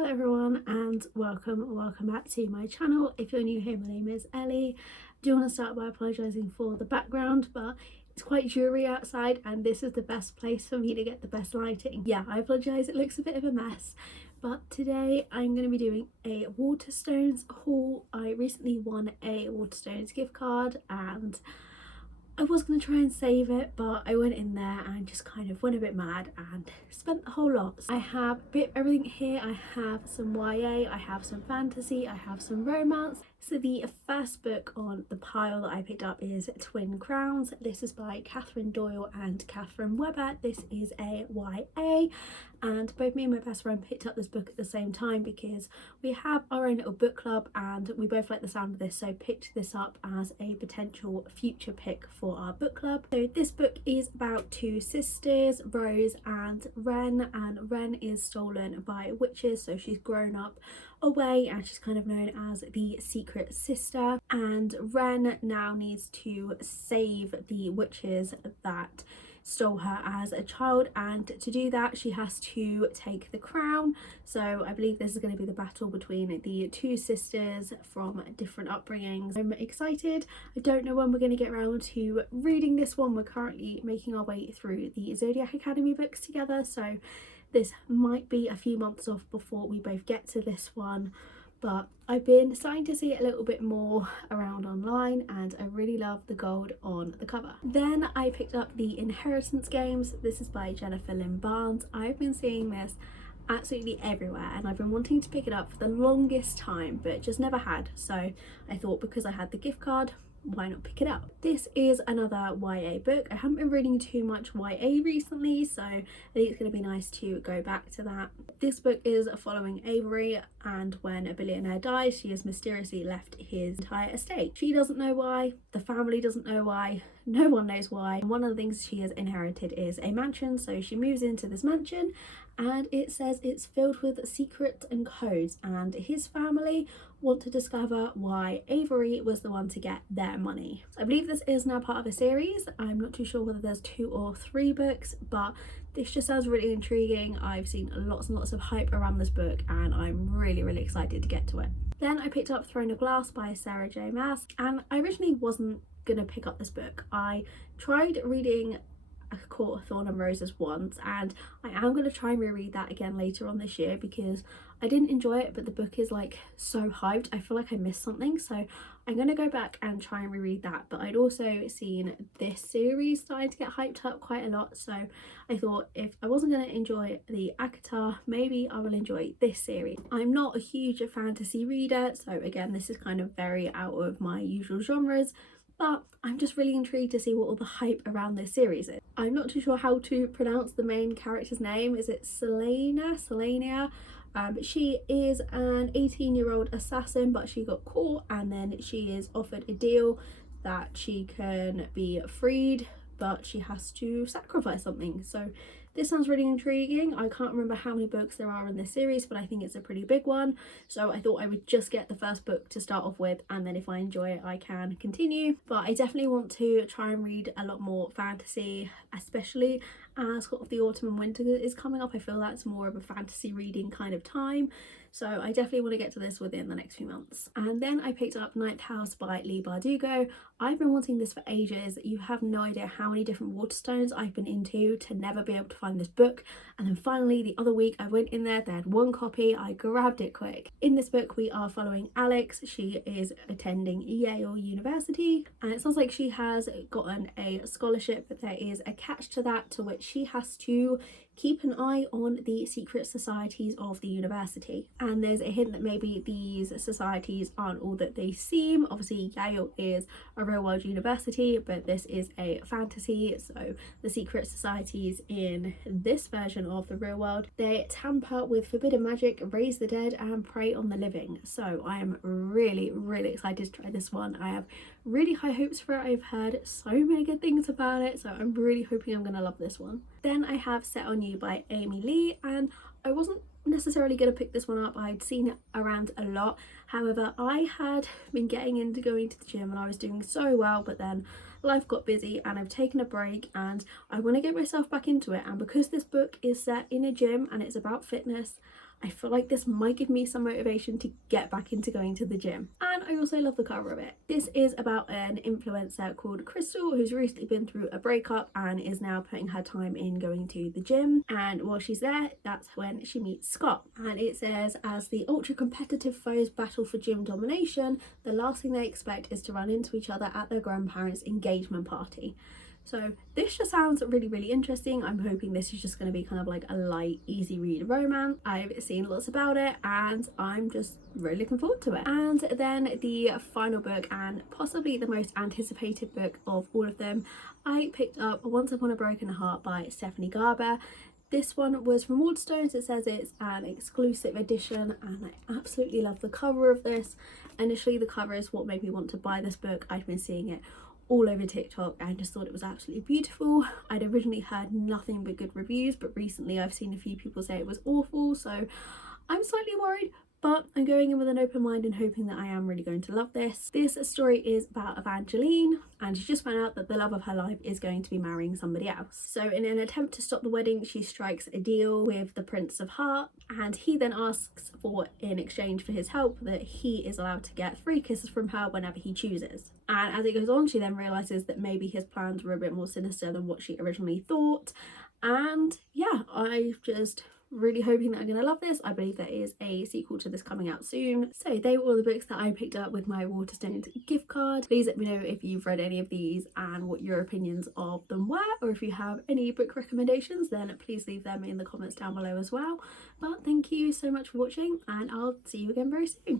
Hello everyone and welcome back to my channel. If you're new here, my name is Ellie. I do want to start by apologising for the background, but it's quite dreary outside and this is the best place for me to get the best lighting. Yeah, I apologise, it looks a bit of a mess, but today I'm going to be doing a Waterstones haul. I recently won a Waterstones gift card and I was going to try and save it, but I went in there and just kind of went a bit mad and spent the whole lot. I have a bit of everything here. I have some YA, I have some fantasy, I have some romance. So the first book on the pile that I picked up is Twin Crowns. This is by Catherine Doyle and Catherine Webber. This is a YA, and both me and my best friend picked up this book at the same time because we have our own little book club and we both like the sound of this, so picked this up as a potential future pick for our book club. So this book is about two sisters, Rose and Ren is stolen by witches, so she's grown up away and she's kind of known as the secret sister, and Ren now needs to save the witches that stole her as a child, and to do that she has to take the crown. So I believe this is going to be the battle between the two sisters from different upbringings. I'm excited. I don't know when we're going to get around to reading this one. We're currently making our way through the Zodiac Academy books together, so this might be a few months off before we both get to this one, but I've been starting to see it a little bit more around online and I really love the gold on the cover. Then I picked up the Inheritance Games. This is by Jennifer Lynn Barnes. I've been seeing this absolutely everywhere and I've been wanting to pick it up for the longest time but just never had, so I thought because I had the gift card, why not pick it up? This is another YA book. I haven't been reading too much YA recently, so I think it's going to be nice to go back to that. This book is following Avery, and when a billionaire dies, she is mysteriously left his entire estate. She doesn't know why, the family doesn't know why, no one knows why. And one of the things she has inherited is a mansion, so she moves into this mansion and it says it's filled with secrets and codes, and his family want to discover why Avery was the one to get their money. I believe this is now part of a series. I'm not too sure whether there's 2 or 3 books, but this just sounds really intriguing. I've seen lots and lots of hype around this book and I'm really excited to get to it. Then I picked up Throne of Glass by Sarah J Maas, and I originally wasn't gonna pick up this book. I tried reading A Court of Thorn and Roses once and I am going to try and reread that again later on this year because I didn't enjoy it, but the book is like so hyped, I feel like I missed something, so I'm going to go back and try and reread that. But I'd also seen this series starting to get hyped up quite a lot, so I thought if I wasn't going to enjoy the ACOTAR, maybe I will enjoy this series. I'm not a huge fantasy reader, so again this is kind of very out of my usual genres, but I'm just really intrigued to see what all the hype around this series is. I'm not too sure how to pronounce the main character's name. Is it Selenia? She is an 18-year-old assassin, but she got caught and then she is offered a deal that she can be freed, but she has to sacrifice something. So this sounds really intriguing. I can't remember how many books there are in this series, but I think it's a pretty big one. So I thought I would just get the first book to start off with, and then if I enjoy it, I can continue. But I definitely want to try and read a lot more fantasy, especially as sort of the autumn and winter is coming up. I feel that's more of a fantasy reading kind of time. So I definitely want to get to this within the next few months. And then I picked up Ninth House by Leigh Bardugo. I've been wanting this for ages. You have no idea how many different Waterstones I've been into to never be able to find this book. And then finally the other week I went in there, they had one copy, I grabbed it quick. In this book we are following Alex. She is attending Yale University and it sounds like she has gotten a scholarship, but there is a catch to that, to which she has to keep an eye on the secret societies of the university. And there's a hint that maybe these societies aren't all that they seem. Obviously Yale is a real world university, but this is a fantasy, so the secret societies in this version of the real world, they tamper with forbidden magic, raise the dead and prey on the living. So I am really excited to try this one. I have really high hopes for it. I've heard so many good things about it, so I'm really hoping I'm gonna love this one. Then I have Set on You by Amy Lee, and I wasn't necessarily going to pick this one up. I'd seen it around a lot. However, I had been getting into going to the gym and I was doing so well, but then life got busy and I've taken a break and I want to get myself back into it. And because this book is set in a gym and it's about fitness, I feel like this might give me some motivation to get back into going to the gym. And I also love the cover of it. This is about an influencer called Crystal who's recently been through a breakup and is now putting her time in going to the gym. And while she's there, that's when she meets Scott. And it says, as the ultra competitive foes battle for gym domination, the last thing they expect is to run into each other at their grandparents' engagement party. So this just sounds really, really interesting. I'm hoping this is just going to be kind of like a light, easy read romance. I've seen lots about it and I'm just really looking forward to it. And then the final book, and possibly the most anticipated book of all of them, I picked up Once Upon a Broken Heart by Stephanie Garber. This one was from Waterstones. It says it's an exclusive edition and I absolutely love the cover of this. Initially the cover is what made me want to buy this book. I've been seeing it all over TikTok and just thought it was absolutely beautiful. I'd originally heard nothing but good reviews, but recently I've seen a few people say it was awful, so I'm slightly worried, but I'm going in with an open mind and hoping that I am really going to love this. This story is about Evangeline, and she just found out that the love of her life is going to be marrying somebody else. So in an attempt to stop the wedding, she strikes a deal with the Prince of Heart, and he then asks for, in exchange for his help, that he is allowed to get 3 kisses from her whenever he chooses. And as it goes on, she then realises that maybe his plans were a bit more sinister than what she originally thought. And yeah, I just really hoping that I'm gonna love this. I believe there is a sequel to this coming out soon. So they were all the books that I picked up with my Waterstones gift card. Please let me know if you've read any of these and what your opinions of them were, or if you have any book recommendations, then please leave them in the comments down below as well. But thank you so much for watching and I'll see you again very soon.